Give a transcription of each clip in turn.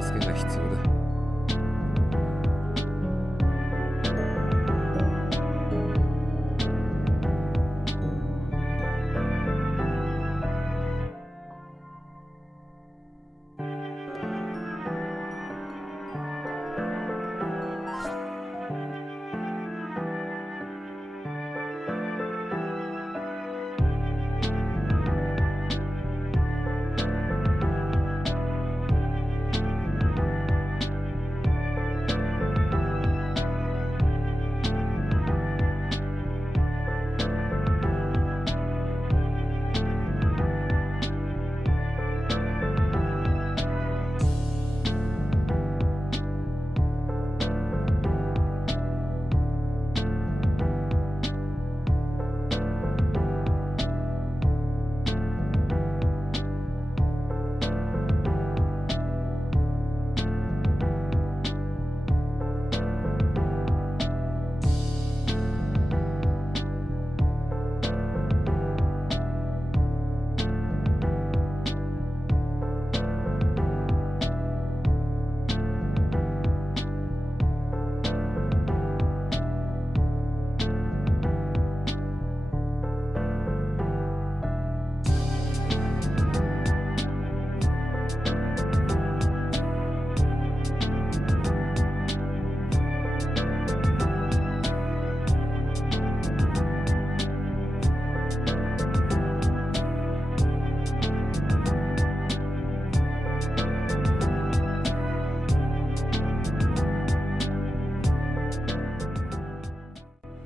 altersgerecht wurde.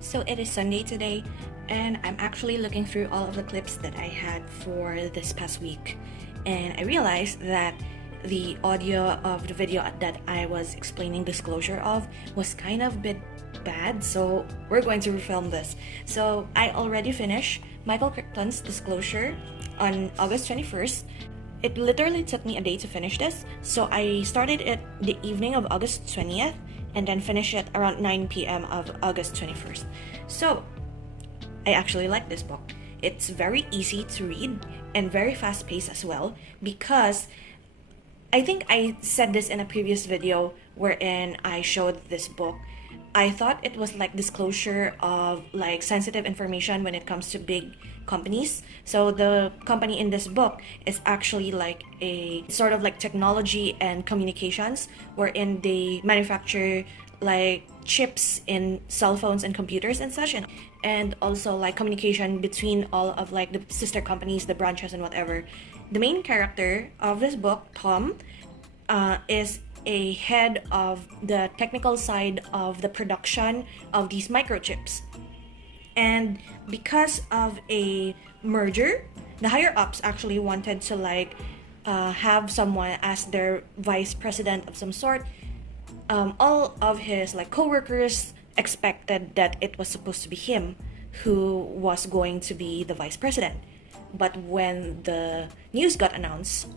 So it is Sunday today, and I'm actually looking through all of the clips that I had for this past week, and I realized that the audio of the video that I was explaining disclosure of was kind of a bit bad, so we're going to refilm this. So I already finished Michael Crichton's disclosure on August 21st. It literally took me a day to finish this, so I started it the evening of August 20th and then finished it around 9 p.m. of August 21st. So I actually like this book. It's very easy to read and very fast-paced as well, because I think I said this in a previous video wherein I showed this book. I thought it was like disclosure of like sensitive information when it comes to big companies. So the company in this book is actually like a sort of like technology and communications, wherein they manufacture like chips in cell phones and computers and such, and also like communication between all of like the sister companies, the branches and whatever. The main character of this book, Tom, is a head of the technical side of the production of these microchips. And because of a merger, the higher ups actually wanted to like have someone as their vice president of some sort. All of his like co-workers expected that it was supposed to be him who was going to be the vice president. But when the news got announced,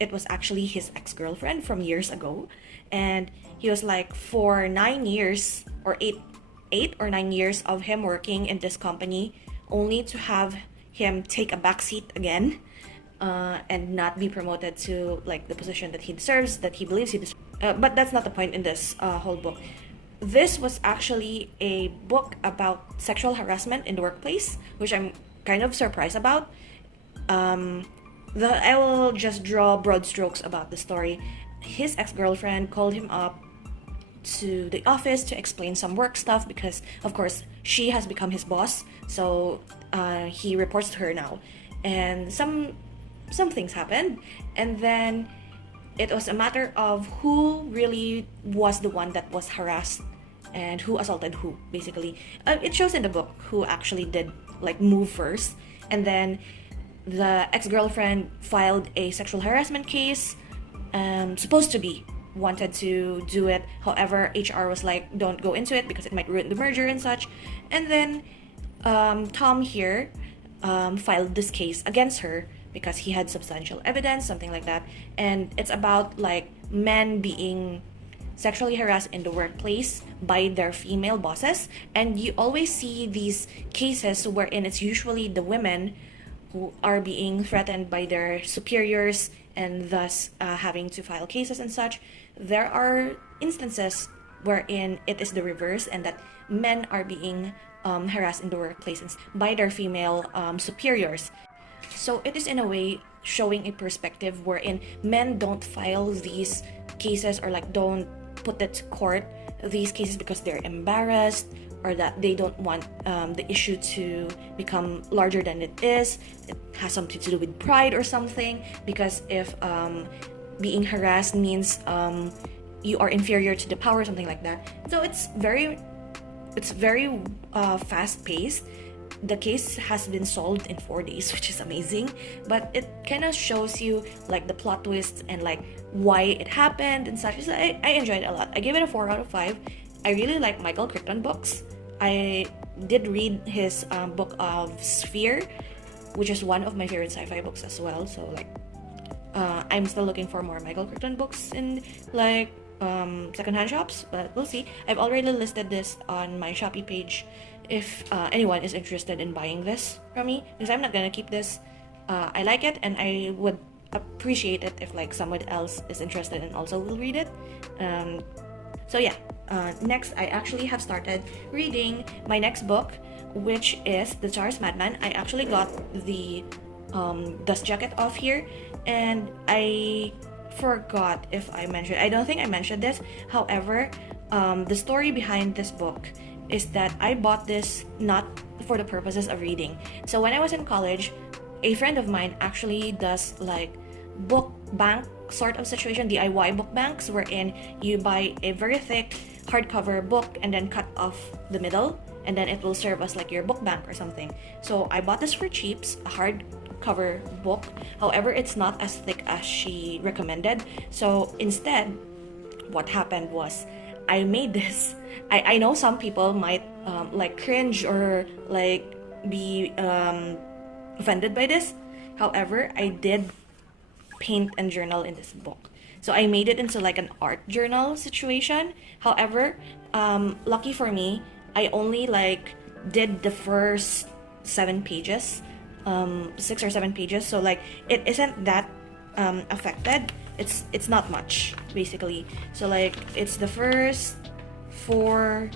it was actually his ex-girlfriend from years ago, and he was like, for 9 years or eight or 9 years of him working in this company, only to have him take a backseat again, and not be promoted to like the position that he deserves, that he believes he deserves. But that's not the point in this whole book. This was actually a book about sexual harassment in the workplace, which I'm kind of surprised about. I will just draw broad strokes about the story. His ex-girlfriend called him up to the office to explain some work stuff because, of course, she has become his boss. So he reports to her now, and some things happened, and then it was a matter of who really was the one that was harassed and who assaulted who. Basically, it shows in the book who actually did like move first, and then the ex-girlfriend filed a sexual harassment case. Supposed to be wanted to do it, however HR was like, don't go into it because it might ruin the merger and such. And then Tom here filed this case against her because he had substantial evidence, something like that. And it's about like men being sexually harassed in the workplace by their female bosses, and you always see these cases wherein it's usually the women who are being threatened by their superiors and thus having to file cases and such. There are instances wherein it is the reverse, and that men are being harassed in the workplace by their female superiors. So it is in a way showing a perspective wherein men don't file these cases, or like don't put it to court these cases because they're embarrassed, or that they don't want the issue to become larger than it is. It has something to do with pride or something, because if being harassed means you are inferior to the power, something like that. So it's very fast paced. The case has been solved in 4 days, which is amazing, but it kind of shows you like the plot twists and like why it happened and such. So I enjoyed it a lot. I gave it a 4 out of 5. I really like Michael Crichton books. I did read his book of Sphere, which is one of my favorite sci-fi books as well. So like I'm still looking for more Michael Crichton books in like secondhand shops, but we'll see. I've already listed this on my Shopee page if anyone is interested in buying this from me, because I'm not gonna keep this. I like it, and I would appreciate it if like someone else is interested and also will read it. So yeah, next I actually have started reading my next book, which is The Tsar's Madman. I actually got the dust jacket off here, and I forgot if I mentioned, I don't think I mentioned this. However, the story behind this book is that I bought this not for the purposes of reading. So when I was in college, a friend of mine actually does like book bank sort of situation, DIY book banks, wherein you buy a very thick hardcover book and then cut off the middle, and then it will serve as like your book bank or something. So I bought this for cheaps, a hardcover book. However, it's not as thick as she recommended. So instead, what happened was I made this. I know some people might like cringe or like be offended by this. However, I did paint and journal in this book. So I made it into like an art journal situation. However, lucky for me, I only like did the first 7 pages, 6 or 7 pages. So like it isn't that affected. It's not much basically. So like it's the first 4,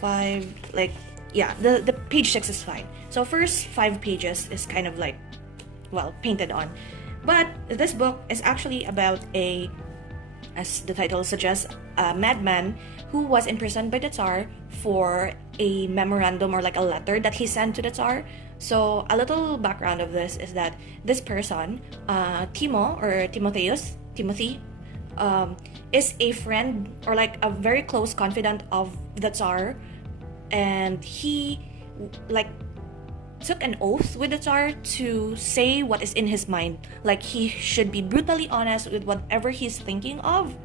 5, like yeah, the page 6 is fine. So first 5 pages is kind of like, well, painted on. But this book is actually about a, as the title suggests, a madman who was imprisoned by the Tsar for a memorandum or like a letter that he sent to the Tsar. So a little background of this is that this person, Timothy, is a friend or like a very close confidant of the Tsar, and he like took an oath with the Tsar to say what is in his mind. Like he should be brutally honest with whatever he's thinking of,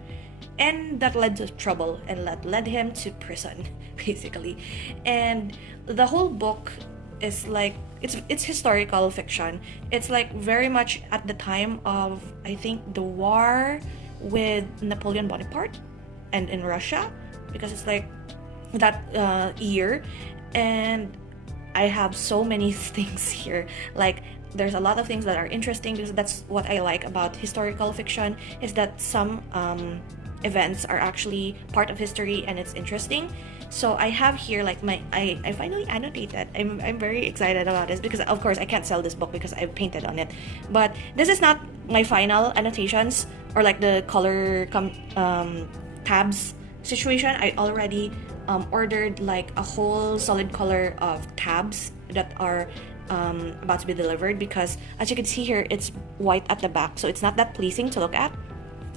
and that led to trouble and that led him to prison basically. And the whole book is like it's historical fiction. It's like very much at the time of, I think, the war with Napoleon Bonaparte and in Russia, because it's like that year. And I have so many things here. Like there's a lot of things that are interesting, because that's what I like about historical fiction, is that some events are actually part of history and it's interesting. So I have here like I finally annotated. I'm very excited about this, because of course I can't sell this book because I've painted on it. But this is not my final annotations or like the color tabs situation. I already ordered like a whole solid color of tabs that are about to be delivered, because as you can see here, it's white at the back, so it's not that pleasing to look at.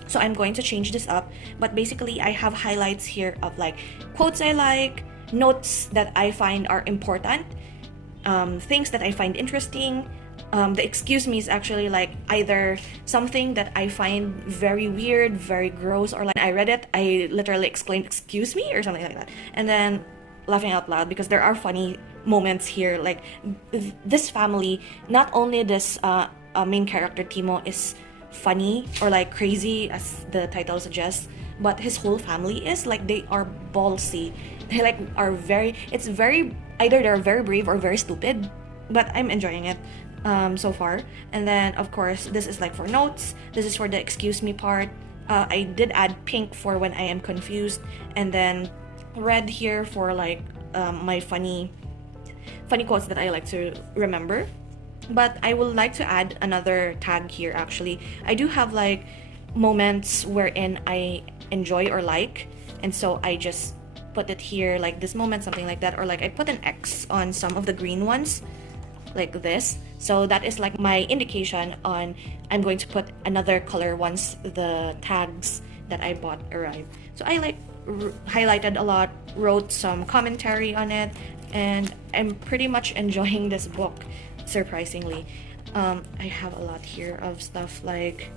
So I'm going to change this up, but basically I have highlights here of like quotes I like, notes that I find are important, things that I find interesting. The excuse me is actually like either something that I find very weird, very gross, or like I read it, I literally exclaimed excuse me or something like that, and then laughing out loud, because there are funny moments here. Like this family, not only this main character Timo is funny or like crazy as the title suggests, but his whole family is like, they are ballsy. They like are very, it's very, either they're very brave or very stupid, but I'm enjoying it. so far. And then of course this is like for notes. This is for the excuse me part. I did add pink for when I am confused, and then red here for like my funny quotes that I like to remember. But I would like to add another tag here. Actually, I do have like moments wherein I enjoy or like, and so I just put it here, like this moment, something like that, or like I put an X on some of the green ones like this. So that is like my indication on I'm going to put another color once the tags that I bought arrive. So I like highlighted a lot, wrote some commentary on it, and I'm pretty much enjoying this book, surprisingly. I have a lot here of stuff like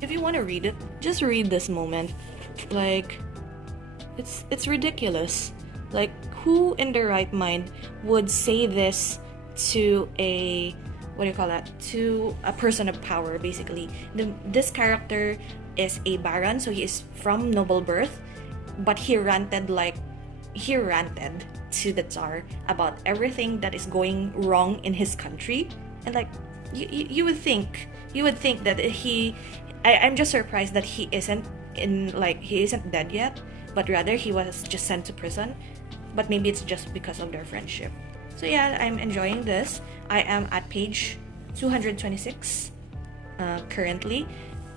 if you want to read it, just read this moment. Like it's ridiculous. Like, who in their right mind would say this to a, what do you call that, to a person of power? Basically, this character is a baron, so he is from noble birth, but he ranted to the Tsar about everything that is going wrong in his country. And like you would think that I'm just surprised that he isn't dead yet, but rather he was just sent to prison. But maybe it's just because of their friendship. So yeah, I'm enjoying this. I am at page 226 currently.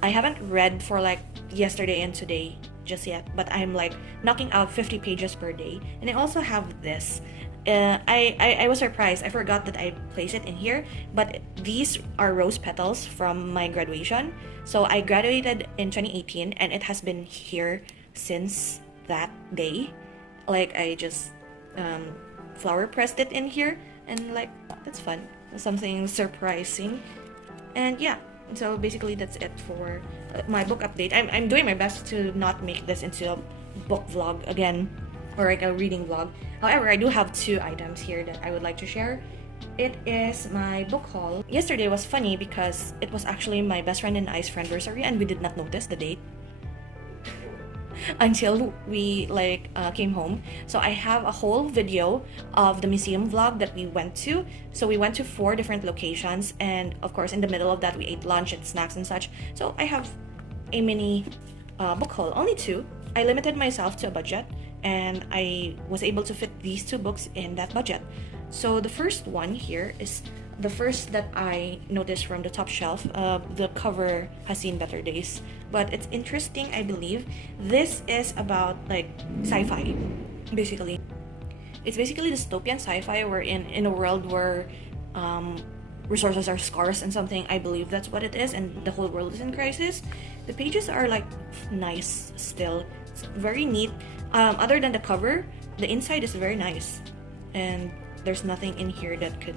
I haven't read for like yesterday and today just yet, but I'm like knocking out 50 pages per day. And I also have this. I was surprised. I forgot that I placed it in here, but these are rose petals from my graduation. So I graduated in 2018, and it has been here since that day. Like, I just flower pressed it in here, and like, that's fun. Something surprising. And yeah, so basically that's it for my book update. I'm doing my best to not make this into a book vlog again, or like a reading vlog. However, I do have 2 items here that I would like to share. It is my book haul. Yesterday was funny because it was actually my best friend and I's friendiversary, and we did not notice the date until we came home. So I have a whole video of the museum vlog that we went to. So we went to 4 different locations, and of course in the middle of that we ate lunch and snacks and such. So I have a mini book haul, only 2. I limited myself to a budget, and I was able to fit these 2 books in that budget. So the first one here is the first that I noticed from the top shelf. The cover has seen better days, but it's interesting. I believe this is about like sci-fi. Basically, it's basically dystopian sci-fi. We're in a world where resources are scarce and something. I believe that's what it is, and the whole world is in crisis. The pages are like nice still. It's very neat. Other than the cover, the inside is very nice, and there's nothing in here that could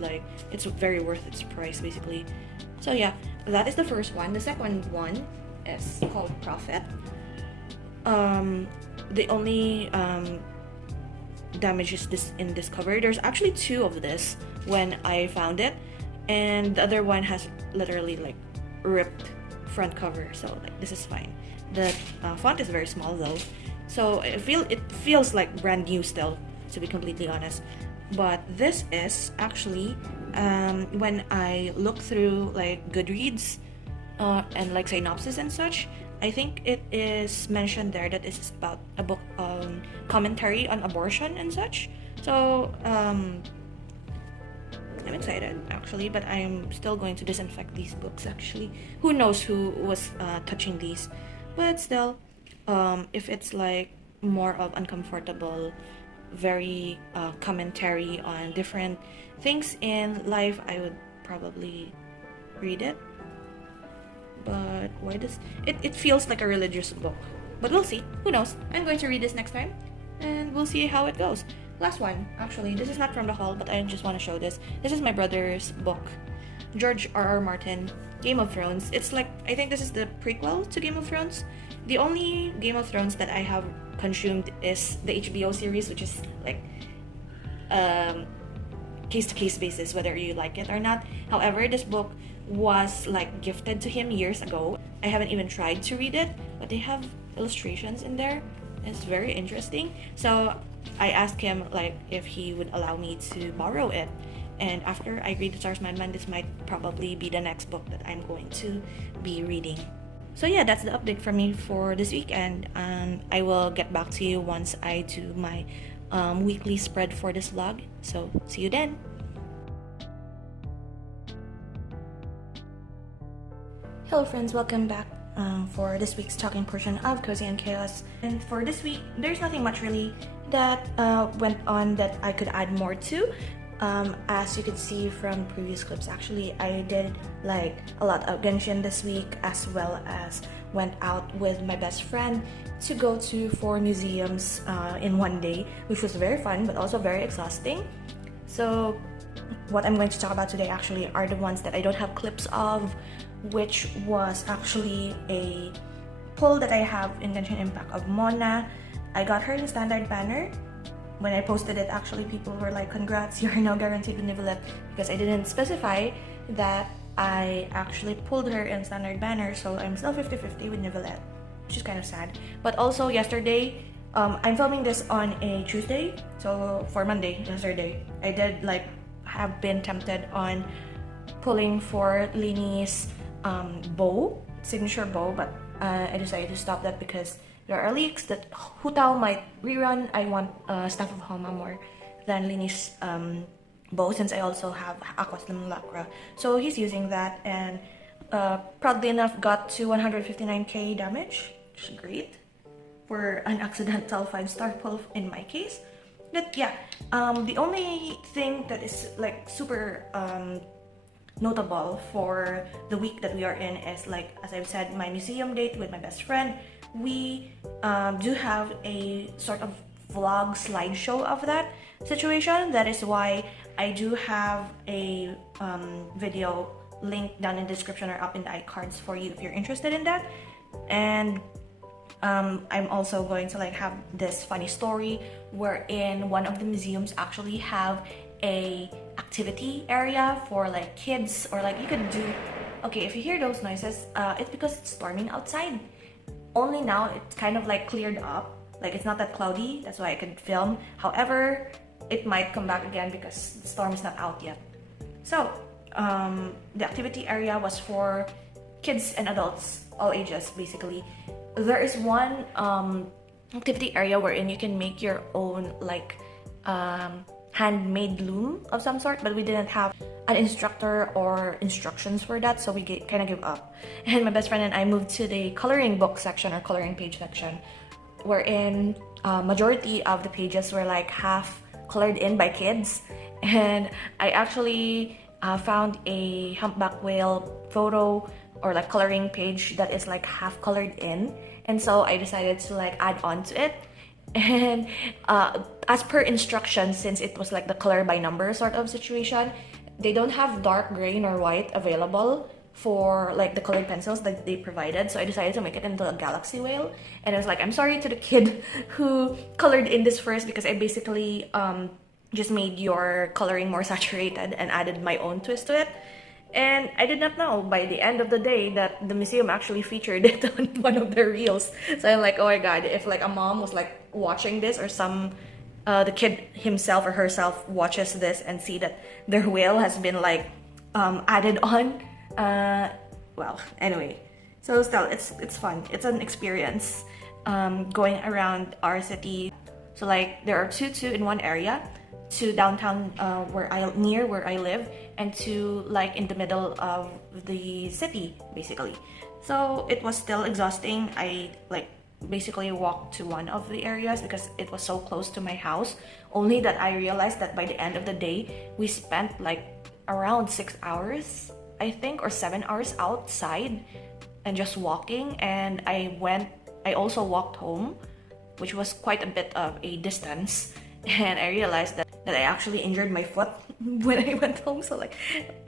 it's very worth its price, basically. So yeah, that is the first one. The second one is called Prophet. The only damage is this in this cover. There's actually 2 of this when I found it, and the other one has literally ripped front cover, so this is fine. The font is very small though, so it feels like brand new still, to be completely honest. But this is actually when I look through Goodreads and synopsis and such, I think it is mentioned there that it's about a book commentary on abortion and such. So I'm excited actually, but I'm still going to disinfect these books actually. Who knows who was touching these, but still, if it's more of uncomfortable, very commentary on different things in life, I would probably read it. But why does it feels like a religious book, but we'll see. Who knows? I'm going to read this next time, and we'll see how it goes. Last one, actually, this is not from the haul, but I just want to show this. This is my brother's book, George R.R. Martin, Game of Thrones. It's I think this is the prequel to Game of Thrones. The only Game of Thrones that I have consumed is the HBO series, which is case-to-case basis, whether you like it or not. However, this book was gifted to him years ago. I haven't even tried to read it, but they have illustrations in there. It's very interesting. So I asked him if he would allow me to borrow it, And after I read The Stars Madman, this might probably be the next book that I'm going to be reading. So yeah, that's the update from me for this week, and I will get back to you once I do my weekly spread for this vlog. So see you then. Hello friends, welcome back for this week's talking portion of Cozy and Chaos. And for this week, there's nothing much really that went on that I could add more to. As you could see from previous clips, actually I did like a lot of Genshin this week, as well as went out with my best friend to go to 4 museums in one day, which was very fun but also very exhausting. So what I'm going to talk about today actually are the ones that I don't have clips of, which was actually a pull that I have in Genshin Impact of Mona. I got her in standard banner. When I posted it, actually people were like, congrats, you're now guaranteed with Nivelet, because I didn't specify that I actually pulled her in standard banner, so I'm still 50-50 with Nivelet, which is kind of sad. But also yesterday, I'm filming this on a Tuesday, so for Monday, yesterday, I did like have been tempted on pulling for Lini's bow, signature bow, but I decided to stop that because there are leaks that Hu Tao might rerun. I want Staff of Homa more than Lini's bow, since I also have Aqua's Lacra. So he's using that, and proudly enough got to 159k damage, which is great for an accidental 5-star pull in my case. But yeah, the only thing that is like super notable for the week that we are in is, like as I've said, my museum date with my best friend. We do have a sort of vlog slideshow of that situation. That is why I do have a video link down in the description or up in the iCards for you if you're interested in that. And I'm also going to like have this funny story wherein one of the museums actually have a activity area for like kids, or like you could do, okay, if you hear those noises, it's because it's storming outside. Only now it's kind of like cleared up, like it's not that cloudy, that's why I could film. However, it might come back again because the storm is not out yet. So the activity area was for kids and adults, all ages basically. There is one activity area wherein you can make your own like handmade loom of some sort, but we didn't have an instructor or instructions for that, so we kind of give up. And my best friend and I moved to the coloring book section or coloring page section, wherein majority of the pages were like half colored in by kids. And I actually found a humpback whale photo or like coloring page that is like half colored in, and so I decided to like add on to it. And as per instructions, since it was like the color by number sort of situation, they don't have dark gray nor white available for like the colored pencils that they provided, so I decided to make it into a galaxy whale. And I was like, I'm sorry to the kid who colored in this first, because I basically just made your coloring more saturated and added my own twist to it. And I did not know by the end of the day that the museum actually featured it on one of their reels. So I'm like, oh my god, if like a mom was like watching this, or the kid himself or herself watches this and see that their whale has been like added on, well, anyway. So still, it's fun. It's an experience going around our city. So like there are two in one area, to downtown near where I live, and to like in the middle of the city basically. So it was still exhausting. I like basically walked to one of the areas because it was so close to my house, only that I realized that by the end of the day we spent like around 6 hours, I think, or 7 hours outside and just walking. And I also walked home, which was quite a bit of a distance, and I realized that I actually injured my foot when I went home. So like,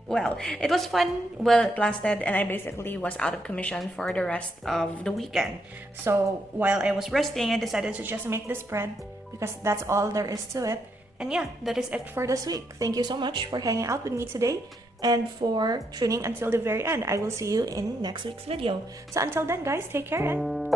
well, it was fun while it lasted, and I basically was out of commission for the rest of the weekend. So while I was resting, I decided to just make this spread because that's all there is to it. And yeah, that is it for this week. Thank you so much for hanging out with me today and for tuning until the very end. I will see you in next week's video. So until then, guys, take care and